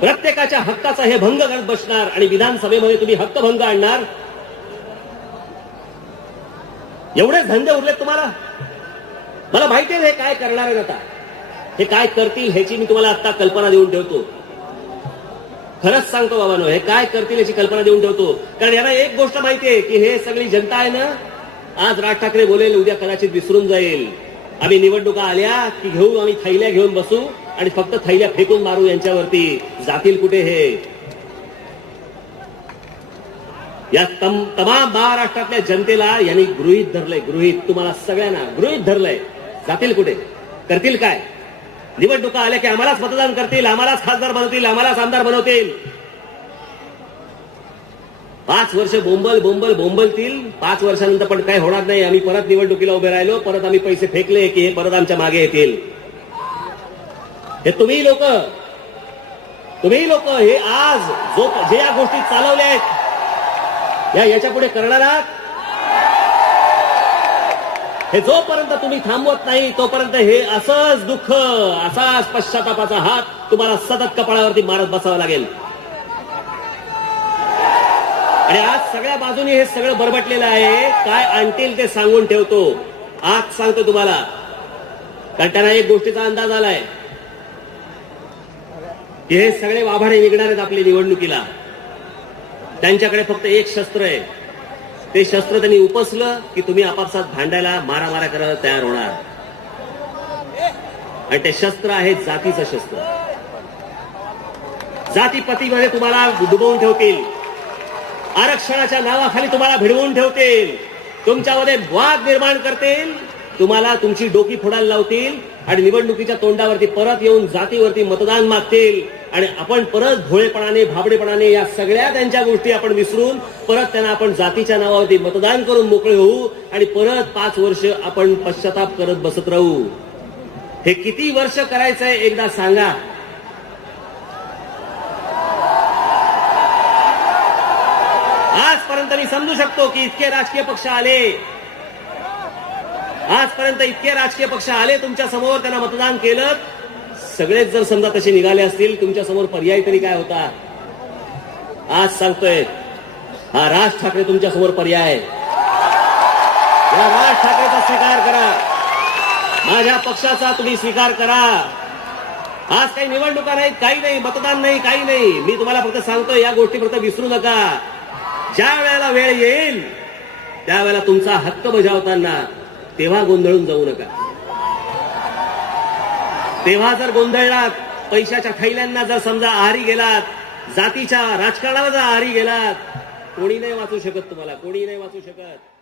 प्रत्येकाच्या हक्काचा हे भंग करत बसणार आणि विधानसभेमध्ये तुम्ही हक्कभंग आणणार? एवढेच धंदे उरलेत तुम्हाला? मला माहिती आहे हे काय करणार आहेत आता. हे काय करतील ह्याची मी तुम्हाला आता कल्पना देऊन ठेवतो. खरंच सांगतो बाबानो हे काय करतील याची कल्पना देऊन ठेवतो. कारण यांना एक गोष्ट माहिती आहे की हे सगळी जनता आहे ना आज राज ठाकरे बोलेल उद्या कदाचित विसरून जाईल. आम्ही निवडणुका आल्या की घेऊ आम्ही थैल्या घेऊन बसू. आणि फक्त थैल्या फेकून मारू यांच्यावरती. जातील कुठे हे? या तम तमाम महाराष्ट्रातल्या जनतेला यांनी गृहीत धरलंय गृहीत. तुम्हाला सगळ्यांना गृहीत धरलंय. जातील कुठे? करतील काय? निवडणुका आल्या की आम्हालाच मतदान करतील आम्हालाच खासदार बनवतील आम्हालाच आमदार बनवतील. पाच वर्ष बोंबल बोंबल बोंबलतील. पाच वर्षानंतर पण काय होणार नाही. आम्ही परत निवडणुकीला उभे राहिलो परत आम्ही पैसे फेकले की हे परत आमच्या मागे येतील. हे तुम्ही लोक तुम्ही लोक हे आज जो जे या गोष्टी चालवल्या आहेत या याच्यापुढे करणार आहात? हे जोपर्यंत तुम्ही थांबवत नाही तोपर्यंत हे असंच दुःख असाच पश्चातापाचा हात तुम्हाला सतत कपाळावरती मारत बसावा लागेल. आणि आज सगळ्या बाजूने हे सगळं बरबटलेलं आहे. काय आणतील ते सांगून ठेवतो. आज सांगतो तुम्हाला. कारण त्यांना एक गोष्टीचा अंदाज आलाय. हे सगळे वाभाडे निघणार आहेत आपल्या निवडणुकीला. त्यांच्याकडे फक्त एक शस्त्र आहे. ते शस्त्र त्यांनी उपसलं की तुम्ही आपापसात भांडायला मारामारा करायला तयार होणार. आणि ते शस्त्र आहे जातीचं शस्त्र. जातीपतीमध्ये तुम्हाला डुबवून ठेवतील. आरक्षणाच्या नावाखाली तुम्हाला भिडवून ठेवतील. तुमच्यामध्ये वाद निर्माण करतील. तुम्हाला तुमची डोकी फोडायला लावतील. आणि निवडणुकीच्या तोंडावरती परत येऊन जातीवरती मतदान मागतील. आणि आपण परत भोळेपणाने भाबडेपणाने या सगळ्या त्यांच्या गोष्टी आपण विसरून परत त्यांना आपण जातीच्या नावावरती मतदान करून मोकळे होऊ आणि परत पाच वर्ष आपण पश्चाताप करत बसत राहू. हे किती वर्ष करायचंय एकदा सांगा. आजपर्यंत मी समजू शकतो की इतके राजकीय पक्ष आले. आजपर्यंत इतके राजकीय पक्ष आले तुमच्यासमोर त्यांना मतदान केलं. सगळेच जर समजा तसे निघाले असतील तुमच्यासमोर पर्याय तरी काय होता? आज सांगतोय हा राज ठाकरे तुमच्यासमोर पर्याय आहे. या राज ठाकरेचा स्वीकार करा. माझ्या पक्षाचा तुम्ही स्वीकार करा. आज काही निवडणुका नाहीत काही नाही मतदान नाही काही नाही. मी तुम्हाला फक्त सांगतो या गोष्टी फक्त विसरू नका. ज्या वेळेला वेळ येईल त्यावेळेला तुमचा हक्क बजावताना तेव्हा गोंधळून जाऊ नका. तेव्हा जर गोंधळलात पैशाच्या थैल्यांना जर समजा आहारी गेलात जातीच्या राजकारणाला जर आहारी गेलात कोणी नाही वाचू शकत तुम्हाला कोणी नाही वाचू शकत.